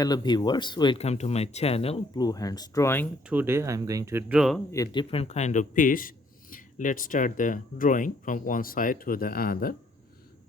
Hello viewers, welcome to my channel Blue Hands Drawing. Today I'm going to draw a different kind of fish. Let's start the drawing from one side to the other.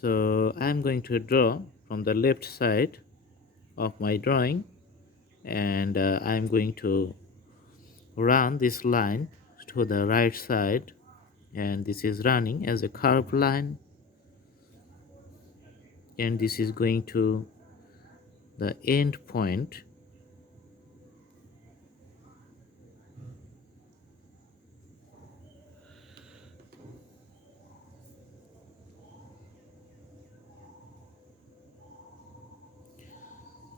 So I'm going to draw from the left side of my drawing, and I'm going to run this line to the right side, and this is running as a curved line, and this is going to the end point.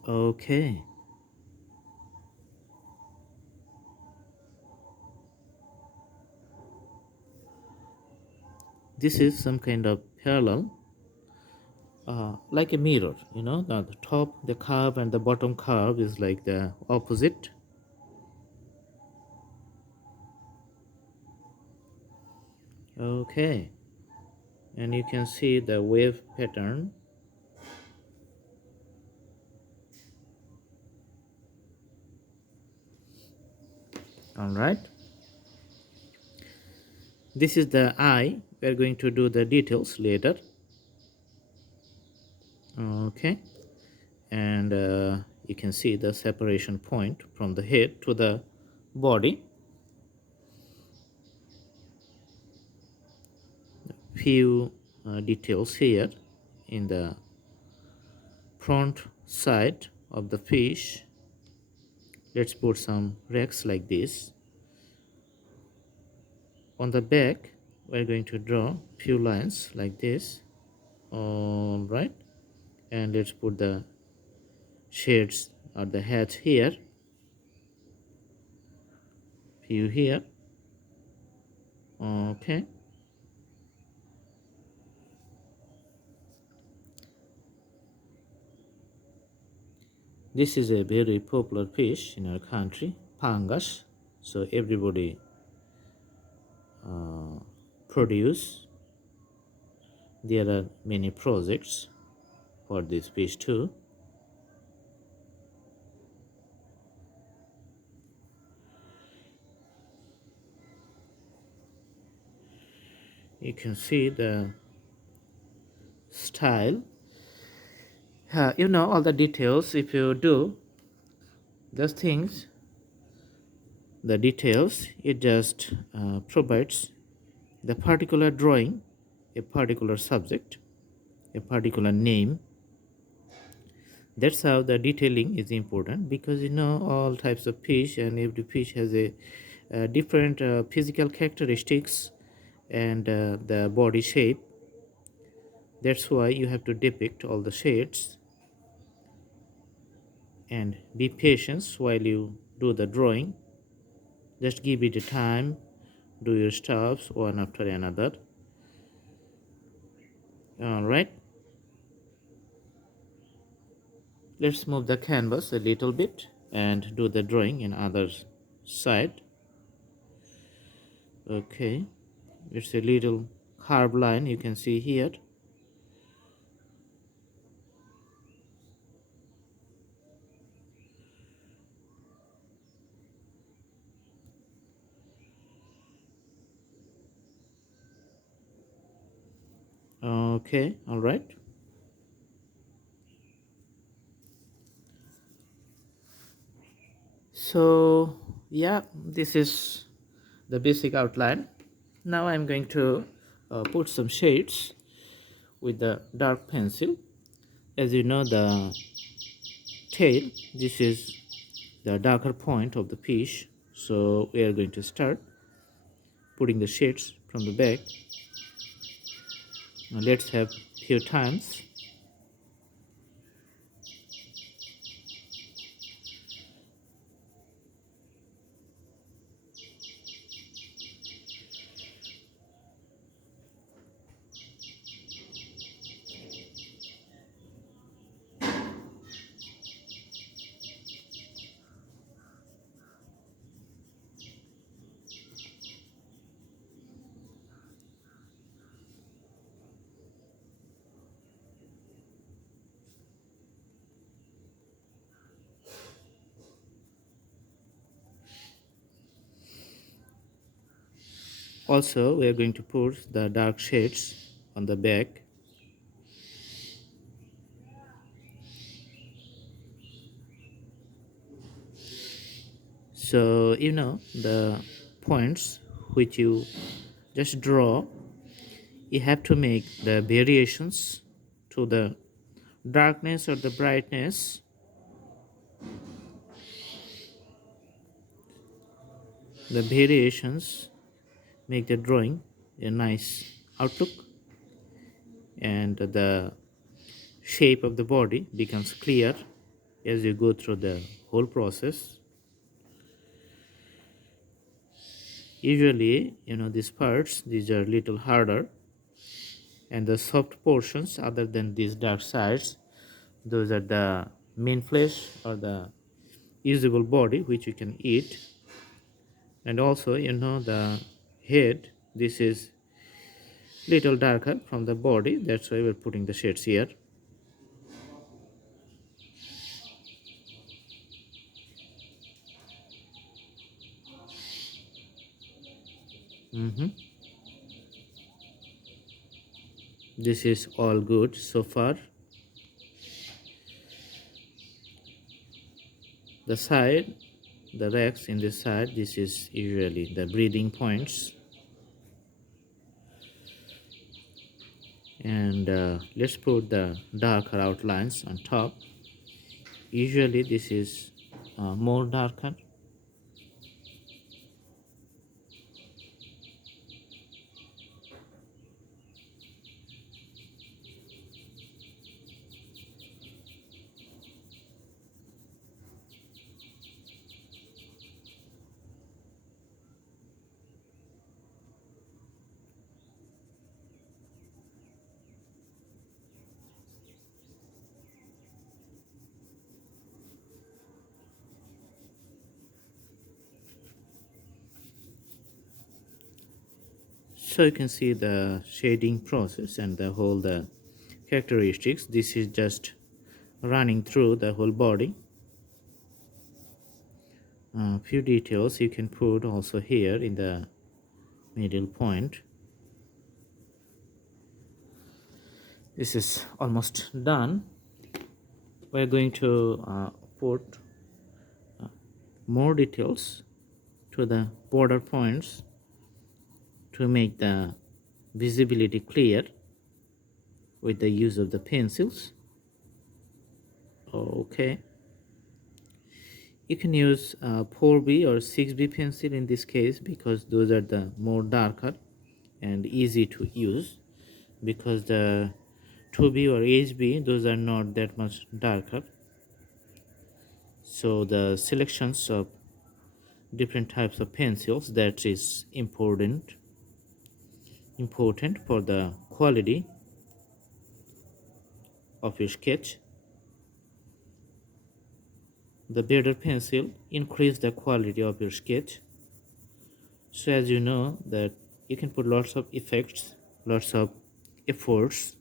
Okay, this is some kind of parallel, like a mirror. The top, the curve, and the bottom curve is like the opposite. Okay, and you can see the wave pattern. All right, this is the eye. We're going to do the details later. Okay, and you can see the separation point from the head to the body. Few details here in the front side of the fish. Let's put some racks like this. On the back, we're going to draw few lines like this. All right, and let's put the shades or the heads here, few here. Okay, this is a very popular fish in our country, pangas. So everybody produce. There are many projects for this fish too. You can see the style. All the details. If you do those things, the details, it just provides the particular drawing, a particular subject, a particular name. That's how the detailing is important, because all types of fish, and every fish has a different physical characteristics and the body shape. That's why you have to depict all the shades and be patient while you do the drawing. Just give it a time, do your stuffs one after another. All right, let's move the canvas a little bit and do the drawing in other side. Okay, it's a little curved line you can see here. Okay, all right. So yeah, this is the basic outline. Now I'm going to put some shades with the dark pencil. As you know, the tail, this is the darker point of the fish, so we are going to start putting the shades from the back. Now let's have few times. Also, we are going to put the dark shades on the back. So the points which you just draw, you have to make the variations to the darkness or the brightness. The variations make the drawing a nice outlook, and the shape of the body becomes clear as you go through the whole process. Usually, these parts, these are little harder, and the soft portions other than these dark sides, those are the main flesh or the usable body which you can eat. And also, the head, this is little darker from the body, that's why we're putting the shades here. This is all good so far. The side, the racks in this side, this is usually the breathing points. And let's put the darker outlines on top. Usually this is more darker. So you can see the shading process and the characteristics. This is just running through the whole body. A few details you can put also here in the middle point. This is almost done. We're going to put more details to the border points to make the visibility clear with the use of the pencils. Okay, you can use 4B or 6B pencil in this case, because those are the more darker and easy to use, because the 2B or HB, those are not that much darker. So the selections of different types of pencils, that is important for the quality of your sketch. The better pencil increase the quality of your sketch. So as you know that you can put lots of effects, lots of efforts,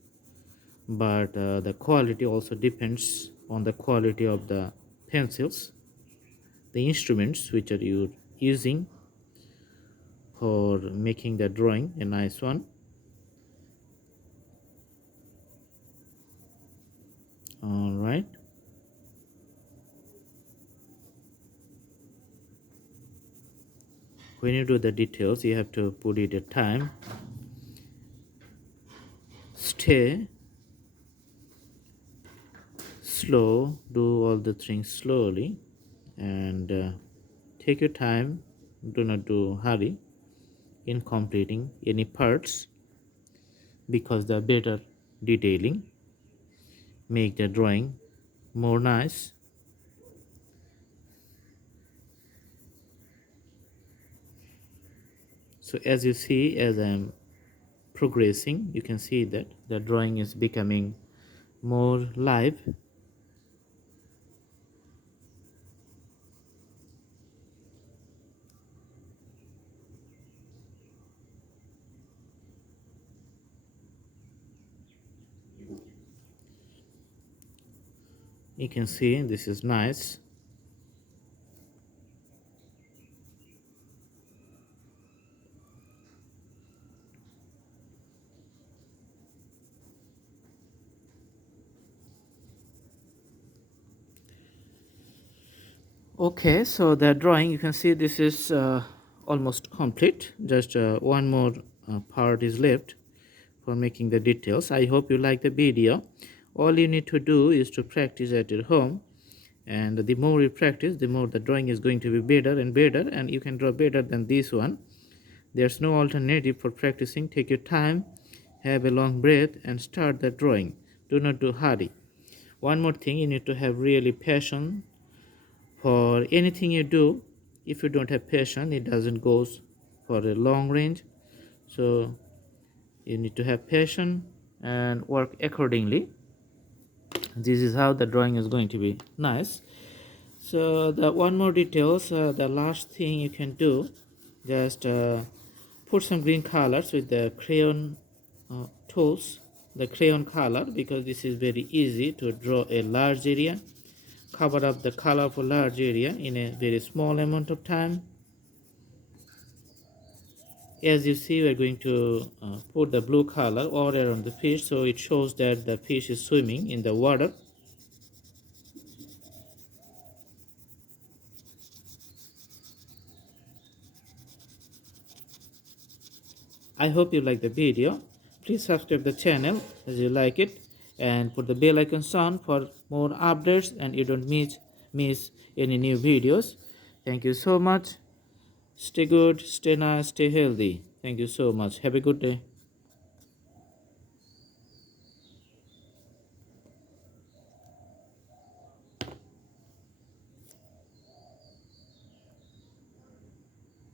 but the quality also depends on the quality of the pencils, the instruments which are you using for making the drawing a nice one. All right, when you do the details, you have to put it at time. Stay slow, do all the things slowly, and take your time. Do not do hurry in completing any parts, because the better detailing make the drawing more nice. So as you see, as I'm progressing, you can see that the drawing is becoming more live. You can see this is nice. Okay, so the drawing, you can see this is almost complete. Just one more part is left for making the details. I hope you like the video. All you need to do is to practice at your home, and the more you practice, the more the drawing is going to be better and better, and you can draw better than this one. There's no alternative for practicing. Take your time, have a long breath, and start the drawing. Do not do hurry. One more thing, you need to have really passion for anything you do. If you don't have passion, it doesn't goes for a long range. So you need to have passion and work accordingly. This is how the drawing is going to be nice. So the one more details, the last thing you can do, just put some green colors with the crayon tools, the crayon color, because this is very easy to draw a large area, cover up the color of a large area in a very small amount of time. As you see, we're going to put the blue color all around the fish, so it shows that the fish is swimming in the water. I hope you like the video. Please subscribe the channel as you like it, and put the bell icon on for more updates and you don't miss any new videos. Thank you so much. Stay good, stay nice, stay healthy. Thank you so much. Have a good day.